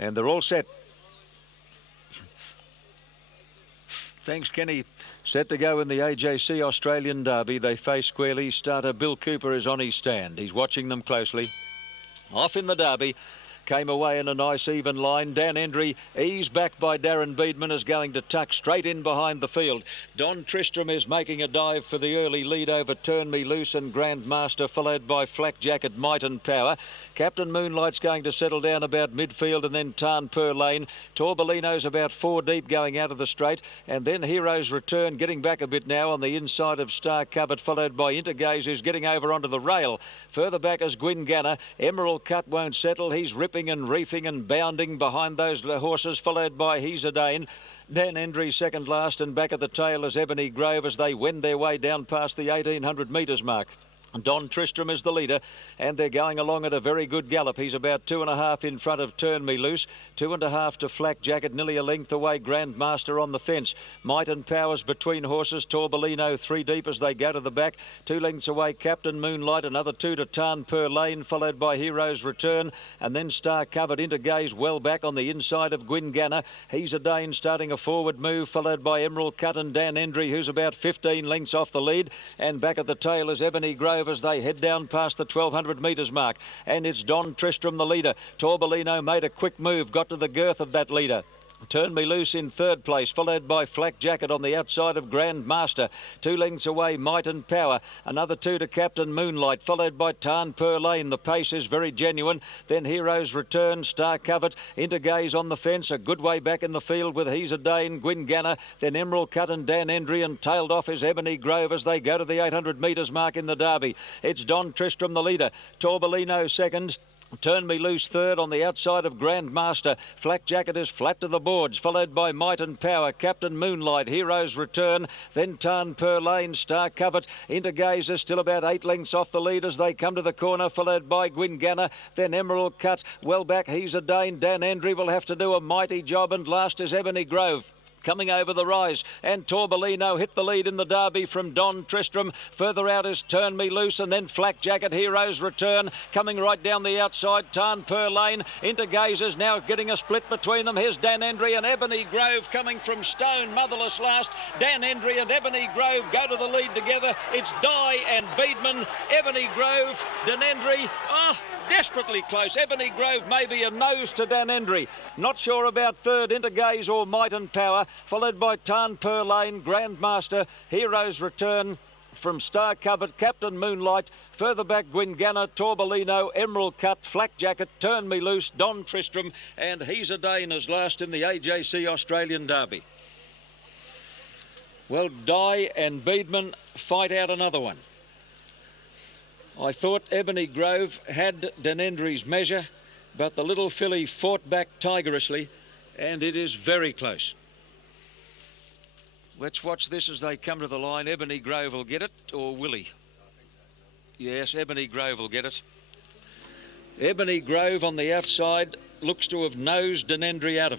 And they're all set. Thanks, Kenny. Set to go in the AJC Australian Derby. They face squarely. Starter Bill Cooper is on his stand. He's watching them closely. Off in the Derby. Came away in a nice even line. Dan Endry, eased back by Darren Beedman, is going to tuck straight in behind the field. Don Tristram is making a dive for the early lead over Turn Me Loose and Grandmaster, followed by Flak Jacket, Might and Power. Captain Moonlight's going to settle down about midfield, and then Tarn Per Lane. Torbellino's about 4 deep going out of the straight, and then Hero's Return getting back a bit now on the inside of Star Covered, followed by Intergaze, who's getting over onto the rail. Further back is Gwynganna. Emerald Cut won't settle. He's ripping and reefing and bounding behind those horses, followed by He's a Dane. Dan Endry second last, and back at the tail is Ebony Grosve as they wend their way down past the 1800 metres mark. Don Tristram is the leader, and they're going along at a very good gallop. He's about 2.5 in front of Turn Me Loose, 2.5 to Flak Jacket, nearly a length away Grandmaster on the fence. Might and Powers between horses. Torbellino 3 deep as they go to the back, 2 lengths away Captain Moonlight, another 2 to Tarn Per Lane, followed by Hero's Return, and then Star Covered into Gaze well back on the inside of Gwynganna. He's a Dane starting a forward move, followed by Emerald Cut and Dan Endry, who's about 15 lengths off the lead, and back at the tail is Ebony Grosve as they head down past the 1200 metres mark. And it's Don Tristram the leader. Torbellino made a quick move, got to the girth of that leader. Turn Me Loose in third place, followed by Flak Jacket on the outside of Grandmaster. 2 lengths away, Might and Power. Another 2 to Captain Moonlight, followed by Tarn Per Lane. The pace is very genuine. Then Hero's Return, Star Covered, Intergaze on the fence. A good way back in the field with He's a Dane, Gwynganna. Then Emerald Cut and Dan Endry, and tailed off is Ebony Grosve as they go to the 800 metres mark in the Derby. It's Don Tristram the leader. Torbellino second. Turn Me Loose third on the outside of Grandmaster. Flak Jacket is flat to the boards, followed by Might and Power, Captain Moonlight, Hero's Return, then Tarn Per Lane, Star Covered. Intergaze is still about 8 lengths off the lead as they come to the corner, followed by Gwynganna, then Emerald Cut. Well back, He's a Dane. Dan Endry will have to do a mighty job, and last is Ebony Grosve. Coming over the rise, and Torbellino hit the lead in the Derby from Don Tristram. Further out is Turn Me Loose, and then Flak Jacket, Hero's Return. Coming right down the outside, Tarn Per Lane. Intergaze is now getting a split between them. Here's Dan Endry and Ebony Grosve coming from Stone, motherless last. Dan Endry and Ebony Grosve go to the lead together. It's Dye and Beedman, Ebony Grosve, Dan Endry. Desperately close. Ebony Grosve may be a nose to Dan Endry. Not sure about third, Intergaze or Might and Power, followed by Tarn Per Lane, Grandmaster, Hero's Return from Star Covered, Captain Moonlight. Further back, Gwynganna, Torbellino, Emerald Cut, Flak Jacket, Turn Me Loose, Don Tristram, and He's a Dane is last in the AJC Australian Derby. Well, Dye and Beedman fight out another one. I thought Ebony Grosve had Dan Endry's measure, but the little filly fought back tigerously, and it is very close. Let's watch this as they come to the line. Ebony Grosve will get it, or will he? Yes, Ebony Grosve will get it. Ebony Grosve on the outside looks to have nosed Dan Endry out of it.